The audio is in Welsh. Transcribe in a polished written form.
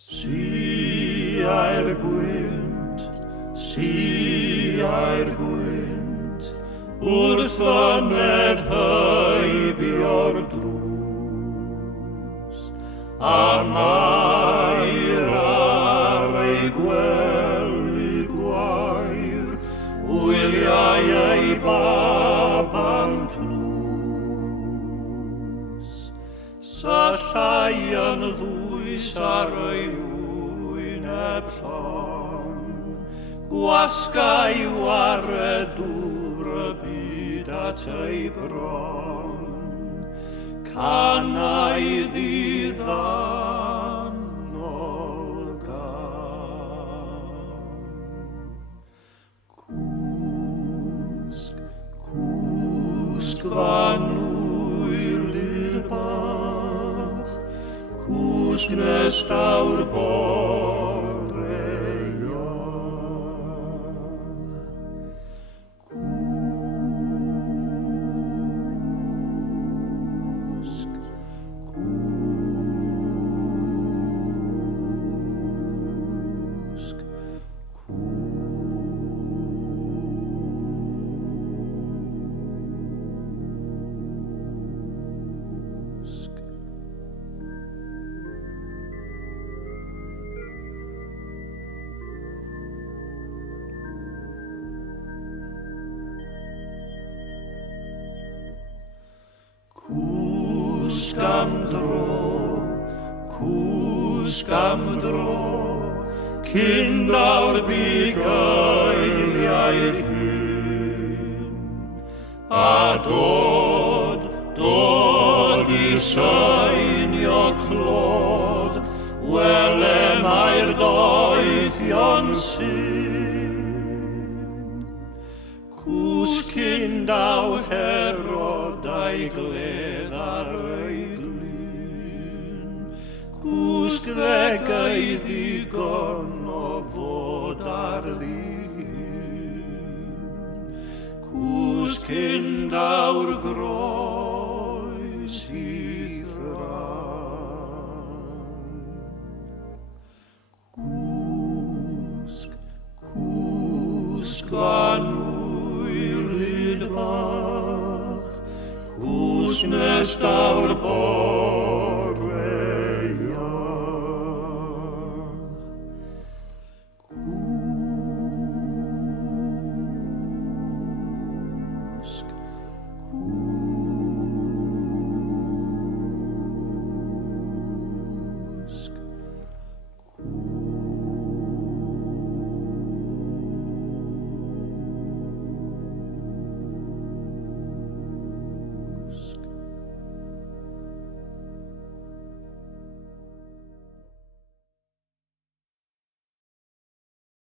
Sia'r gwynt, wrth fyned heibio'r drws, a mair ar ei gwely gwair, wyliau ei baban tlws. Sa llai yn ddwys ar ei wyneb llon, gwasgau waredwr y byd at ei bron, canau ddiddannol gan. Cwsg fan wylid bach, cwsg nes dawr bore iach. Cwsg, cwsg, cwsg. Cwsg am dro, cyn dawr bugeiliaid hyn, a dod i seinio clod, wele mae'r doethion syn. Cwsg cyn daw Herod a'i gledd ar ei glyn, cwsg ddegau ddigon o fod ar ddyn, cwsg cyn dawr groes i ffran. Cwsg, cwsg fan wylid bach, cwsg nes dawr bore iach. Cwsg,